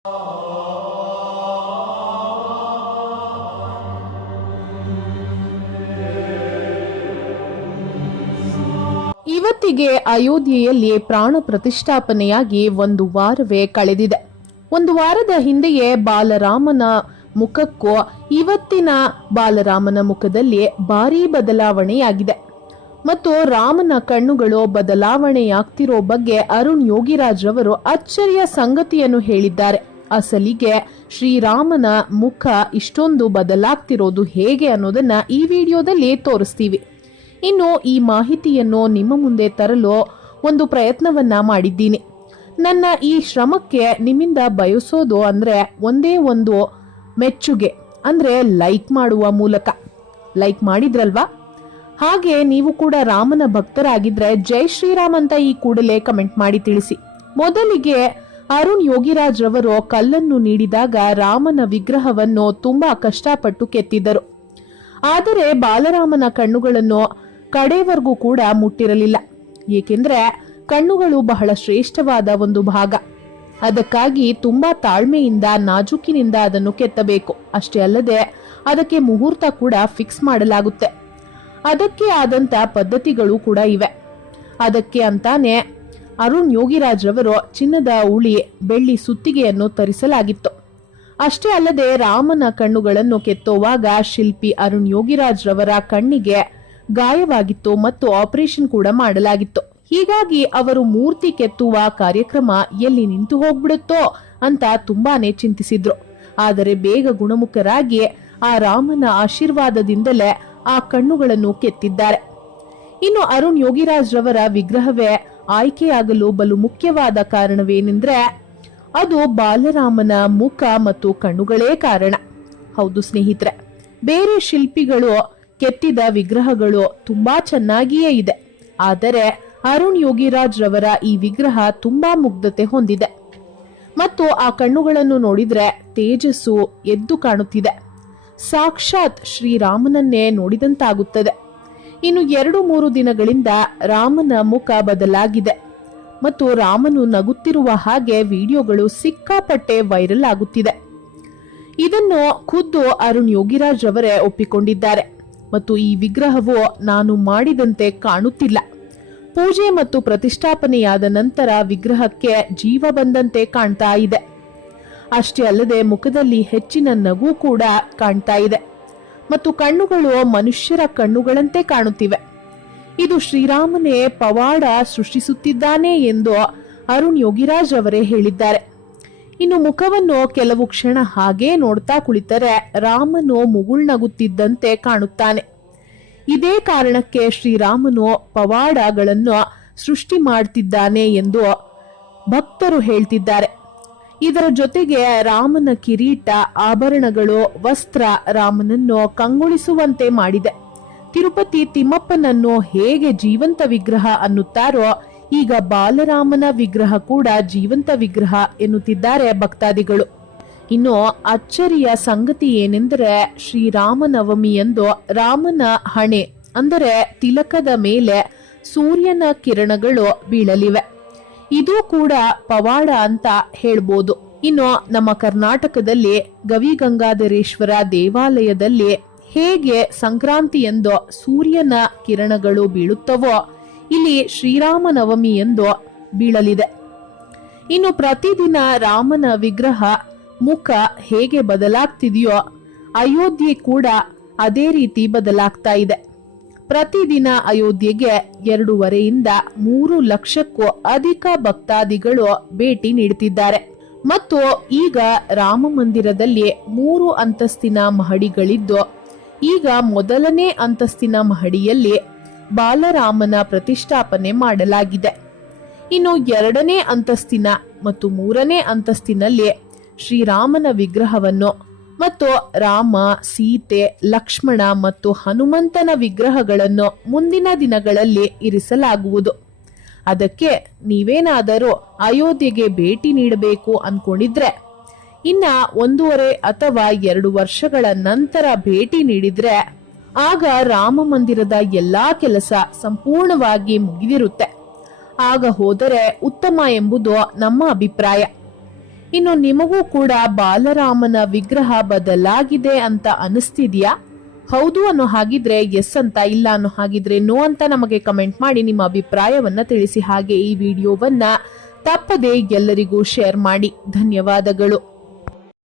ಇವತ್ತಿಗೆ ಅಯೋಧ್ಯೆಯಲ್ಲಿ ಪ್ರಾಣ ಪ್ರತಿಷ್ಠಾಪನೆಯಾಗಿ ಒಂದು ವಾರವೇ ಕಳೆದಿದೆ. ಒಂದು ವಾರದ ಹಿಂದೆಯೇ ಬಾಲರಾಮನ ಮುಖಕ್ಕೂ ಇವತ್ತಿನ ಬಾಲರಾಮನ ಮುಖದಲ್ಲಿ ಭಾರೀ ಬದಲಾವಣೆಯಾಗಿದೆ ಮತ್ತು ರಾಮನ ಕಣ್ಣುಗಳು ಬದಲಾವಣೆಯಾಗ್ತಿರೋ ಬಗ್ಗೆ ಅರುಣ್ ಯೋಗಿರಾಜ್ ರವರು ಅಚ್ಚರಿಯ ಸಂಗತಿಯನ್ನು ಹೇಳಿದ್ದಾರೆ. ಅಸಲಿಗೆ ಶ್ರೀರಾಮನ ಮುಖ ಇಷ್ಟೊಂದು ಬದಲಾಗ್ತಿರೋದು ಹೇಗೆ ಅನ್ನೋದನ್ನ ಈ ವಿಡಿಯೋದಲ್ಲಿ ತೋರಿಸ್ತೀವಿ. ಇನ್ನು ಈ ಮಾಹಿತಿಯನ್ನು ನಿಮ್ಮ ಮುಂದೆ ತರಲು ಒಂದು ಪ್ರಯತ್ನವನ್ನ ಮಾಡಿದ್ದೀನಿ. ನನ್ನ ಈ ಶ್ರಮಕ್ಕೆ ನಿಮ್ಮಿಂದ ಬಯಸೋದು ಅಂದ್ರೆ ಒಂದೇ ಒಂದು ಮೆಚ್ಚುಗೆ, ಅಂದ್ರೆ ಲೈಕ್ ಮಾಡುವ ಮೂಲಕ. ಲೈಕ್ ಮಾಡಿದ್ರಲ್ವಾ? ಹಾಗೆ ನೀವು ಕೂಡ ರಾಮನ ಭಕ್ತರಾಗಿದ್ರೆ ಜೈ ಶ್ರೀರಾಮ್ ಅಂತ ಈ ಕೂಡಲೇ ಕಮೆಂಟ್ ಮಾಡಿ ತಿಳಿಸಿ. ಮೊದಲಿಗೆ ಅರುಣ್ ಯೋಗಿರಾಜ್ ರವರು ಕಲ್ಲನ್ನು ನೀಡಿದಾಗ ರಾಮನ ವಿಗ್ರಹವನ್ನು ತುಂಬಾ ಕಷ್ಟಪಟ್ಟು ಕೆತ್ತಿದ್ದರು. ಆದರೆ ಬಾಲರಾಮನ ಕಣ್ಣುಗಳನ್ನು ಕಡೆವರೆಗೂ ಕೂಡ ಮುಟ್ಟಿರಲಿಲ್ಲ. ಏಕೆಂದ್ರೆ ಕಣ್ಣುಗಳು ಬಹಳ ಶ್ರೇಷ್ಠವಾದ ಒಂದು ಭಾಗ. ಅದಕ್ಕಾಗಿ ತುಂಬಾ ತಾಳ್ಮೆಯಿಂದ ನಾಜೂಕಿನಿಂದ ಅದನ್ನು ಕೆತ್ತಬೇಕು. ಅಷ್ಟೇ ಅಲ್ಲದೆ ಅದಕ್ಕೆ ಮುಹೂರ್ತ ಕೂಡ ಫಿಕ್ಸ್ ಮಾಡಲಾಗುತ್ತೆ. ಅದಕ್ಕೆ ಆದಂತ ಪದ್ಧತಿಗಳು ಕೂಡ ಇವೆ. ಅದಕ್ಕೆ ಅಂತಾನೆ ಅರುಣ್ ಯೋಗಿರಾಜ್ ರವರು ಚಿನ್ನದ ಉಳಿ ಬೆಳ್ಳಿ ಸುತ್ತಿಗೆಯನ್ನು ತರಿಸಲಾಗಿತ್ತು. ಅಷ್ಟೇ ಅಲ್ಲದೆ ರಾಮನ ಕಣ್ಣುಗಳನ್ನು ಕೆತ್ತುವಾಗ ಶಿಲ್ಪಿ ಅರುಣ್ ಯೋಗಿರಾಜ್ ರವರ ಕಣ್ಣಿಗೆ ಗಾಯವಾಗಿತ್ತು ಮತ್ತು ಆಪರೇಷನ್ ಕೂಡ ಮಾಡಲಾಗಿತ್ತು. ಹೀಗಾಗಿ ಅವರು ಮೂರ್ತಿ ಕೆತ್ತುವ ಕಾರ್ಯಕ್ರಮ ಎಲ್ಲಿ ನಿಂತು ಹೋಗ್ಬಿಡುತ್ತೋ ಅಂತ ತುಂಬಾನೇ ಚಿಂತಿಸಿದ್ರು. ಆದರೆ ಬೇಗ ಗುಣಮುಖರಾಗಿ ಆ ರಾಮನ ಆಶೀರ್ವಾದದಿಂದಲೇ ಆ ಕಣ್ಣುಗಳನ್ನು ಕೆತ್ತಿದ್ದಾರೆ. ಇನ್ನು ಅರುಣ್ ಯೋಗಿರಾಜ್ ರವರ ವಿಗ್ರಹವೇ ಆಯ್ಕೆಯಾಗಲು ಬಲು ಮುಖ್ಯವಾದ ಕಾರಣವೇನೆಂದ್ರೆ ಅದು ಬಾಲರಾಮನ ಮುಖ ಮತ್ತು ಕಣ್ಣುಗಳೇ ಕಾರಣ. ಹೌದು ಸ್ನೇಹಿತರೆ, ಬೇರೆ ಶಿಲ್ಪಿಗಳು ಕೆತ್ತಿದ ವಿಗ್ರಹಗಳು ತುಂಬಾ ಚೆನ್ನಾಗಿಯೇ ಇದೆ. ಆದರೆ ಅರುಣ್ ಯೋಗಿರಾಜ್ ರವರ ಈ ವಿಗ್ರಹ ತುಂಬಾ ಮುಗ್ಧತೆ ಹೊಂದಿದೆ ಮತ್ತು ಆ ಕಣ್ಣುಗಳನ್ನು ನೋಡಿದ್ರೆ ತೇಜಸ್ಸು ಎದ್ದು ಕಾಣುತ್ತಿದೆ. ಸಾಕ್ಷಾತ್ ಶ್ರೀರಾಮನನ್ನೇ ನೋಡಿದಂತಾಗುತ್ತದೆ. ಇನ್ನು 2-3 ದಿನಗಳಿಂದ ರಾಮನ ಮುಖ ಬದಲಾಗಿದೆ ಮತ್ತು ರಾಮನು ನಗುತ್ತಿರುವ ಹಾಗೆ ವಿಡಿಯೋಗಳು ಸಿಕ್ಕಾಪಟ್ಟೆ ವೈರಲ್ ಆಗುತ್ತಿದೆ. ಇದನ್ನು ಖುದ್ದು ಅರುಣ್ ಯೋಗಿರಾಜ್ ರವರೇ ಒಪ್ಪಿಕೊಂಡಿದ್ದಾರೆ. ಮತ್ತು ಈ ವಿಗ್ರಹವು ನಾನು ಮಾಡಿದಂತೆ ಕಾಣುತ್ತಿಲ್ಲ. ಪೂಜೆ ಮತ್ತು ಪ್ರತಿಷ್ಠಾಪನೆಯಾದ ನಂತರ ವಿಗ್ರಹಕ್ಕೆ ಜೀವ ಬಂದಂತೆ ಕಾಣ್ತಾ ಇದೆ. ಅಷ್ಟೇ ಅಲ್ಲದೆ ಮುಖದಲ್ಲಿ ಹೆಚ್ಚಿನ ನಗು ಕೂಡ ಕಾಣ್ತಾ ಇದೆ ಮತ್ತು ಕಣ್ಣುಗಳು ಮನುಷ್ಯರ ಕಣ್ಣುಗಳಂತೆ ಕಾಣುತ್ತಿವೆ. ಇದು ಶ್ರೀರಾಮನೇ ಪವಾಡ ಸೃಷ್ಟಿಸುತ್ತಿದ್ದಾನೆ ಎಂದು ಅರುಣ್ ಯೋಗಿರಾಜ್ ಅವರೇ ಹೇಳಿದ್ದಾರೆ. ಇನ್ನು ಮುಖವನ್ನು ಕೆಲವು ಕ್ಷಣ ಹಾಗೇ ನೋಡ್ತಾ ಕುಳಿತರೆ ರಾಮನು ಮುಗುಳ್ನಗುತ್ತಿದ್ದಂತೆ ಕಾಣುತ್ತಾನೆ. ಇದೇ ಕಾರಣಕ್ಕೆ ಶ್ರೀರಾಮನು ಪವಾಡಗಳನ್ನು ಸೃಷ್ಟಿ ಮಾಡ್ತಿದ್ದಾನೆ ಎಂದು ಭಕ್ತರು ಹೇಳ್ತಿದ್ದಾರೆ. ಇದರ ಜೊತೆಗೆ ರಾಮನ ಕಿರೀಟ, ಆಭರಣಗಳು, ವಸ್ತ್ರ ರಾಮನನ್ನು ಕಂಗೊಳಿಸುವಂತೆ ಮಾಡಿದೆ. ತಿರುಪತಿ ತಿಮ್ಮಪ್ಪನನ್ನು ಹೇಗೆ ಜೀವಂತ ವಿಗ್ರಹ ಅನ್ನುತ್ತಾರೋ ಈಗ ಬಾಲರಾಮನ ವಿಗ್ರಹ ಕೂಡ ಜೀವಂತ ವಿಗ್ರಹ ಎನ್ನುತ್ತಿದ್ದಾರೆ ಭಕ್ತಾದಿಗಳು. ಇನ್ನು ಅಚ್ಚರಿಯ ಸಂಗತಿ ಏನೆಂದರೆ ಶ್ರೀರಾಮನವಮಿಯಂದು ರಾಮನ ಹಣೆ ಅಂದರೆ ತಿಲಕದ ಮೇಲೆ ಸೂರ್ಯನ ಕಿರಣಗಳು ಬೀಳಲಿವೆ. ಇದು ಕೂಡ ಪವಾಡ ಅಂತ ಹೇಳ್ಬೋದು. ಇನ್ನು ನಮ್ಮ ಕರ್ನಾಟಕದಲ್ಲಿ ಗವಿಗಂಗಾಧರೇಶ್ವರ ದೇವಾಲಯದಲ್ಲಿ ಹೇಗೆ ಸಂಕ್ರಾಂತಿಯಂದು ಸೂರ್ಯನ ಕಿರಣಗಳು ಬೀಳುತ್ತವೋ ಇಲ್ಲಿ ಶ್ರೀರಾಮನವಮಿ ಎಂದು ಬೀಳಲಿದೆ. ಇನ್ನು ಪ್ರತಿದಿನ ರಾಮನ ವಿಗ್ರಹ ಮುಖ ಹೇಗೆ ಬದಲಾಗ್ತಿದೆಯೋ ಅಯೋಧ್ಯೆ ಕೂಡ ಅದೇ ರೀತಿ ಬದಲಾಗ್ತಾ ಇದೆ. ಪ್ರತಿದಿನ ಅಯೋಧ್ಯೆಗೆ 2.5-3 ಲಕ್ಷಕ್ಕೂ ಅಧಿಕ ಭಕ್ತಾದಿಗಳು ಭೇಟಿ ನೀಡುತ್ತಿದ್ದಾರೆ. ಮತ್ತು ಈಗ ರಾಮ ಮಂದಿರದಲ್ಲಿ 3 ಅಂತಸ್ತಿನ ಮಹಡಿಗಳಿದ್ದು ಈಗ ಮೊದಲನೇ ಅಂತಸ್ತಿನ ಮಹಡಿಯಲ್ಲಿ ಬಾಲರಾಮನ ಪ್ರತಿಷ್ಠಾಪನೆ ಮಾಡಲಾಗಿದೆ. ಇನ್ನು 2ನೇ ಅಂತಸ್ತಿನ ಮತ್ತು 3ನೇ ಅಂತಸ್ತಿನಲ್ಲಿ ಶ್ರೀರಾಮನ ವಿಗ್ರಹವನ್ನು ಮತ್ತು ರಾಮ, ಸೀತೆ, ಲಕ್ಷ್ಮಣ ಮತ್ತು ಹನುಮಂತನ ವಿಗ್ರಹಗಳನ್ನು ಮುಂದಿನ ದಿನಗಳಲ್ಲಿ ಇರಿಸಲಾಗುವುದು. ಅದಕ್ಕೆ ನೀವೇನಾದರೂ ಅಯೋಧ್ಯೆಗೆ ಭೇಟಿ ನೀಡಬೇಕು ಅನ್ಕೊಂಡಿದ್ರೆ ಇನ್ನ 1.5 ಅಥವಾ 2 ವರ್ಷಗಳ ನಂತರ ಭೇಟಿ ನೀಡಿದ್ರೆ ಆಗ ರಾಮ ಮಂದಿರದ ಎಲ್ಲಾ ಕೆಲಸ ಸಂಪೂರ್ಣವಾಗಿ ಮುಗಿದಿರುತ್ತೆ. ಆಗ ಹೋದರೆ ಉತ್ತಮ ಎಂಬುದು ನಮ್ಮ ಅಭಿಪ್ರಾಯ. ಇನ್ನು ನಿಮಗೂ ಕೂಡ ಬಾಲರಾಮನ ವಿಗ್ರಹ ಬದಲಾಗಿದೆ ಅಂತ ಅನಿಸ್ತಿದ್ಯಾ? ಹೌದು ಅನ್ನೋ ಹಾಗಿದ್ರೆ ಎಸ್ ಅಂತ, ಇಲ್ಲ ಅನ್ನೋ ಹಾಗಿದ್ರೆ ನೋ ಅಂತ ನಮಗೆ ಕಮೆಂಟ್ ಮಾಡಿ ನಿಮ್ಮ ಅಭಿಪ್ರಾಯವನ್ನ ತಿಳಿಸಿ. ಹಾಗೆ ಈ ವಿಡಿಯೋವನ್ನ ತಪ್ಪದೆ ಎಲ್ಲರಿಗೂ ಶೇರ್ ಮಾಡಿ. ಧನ್ಯವಾದಗಳು.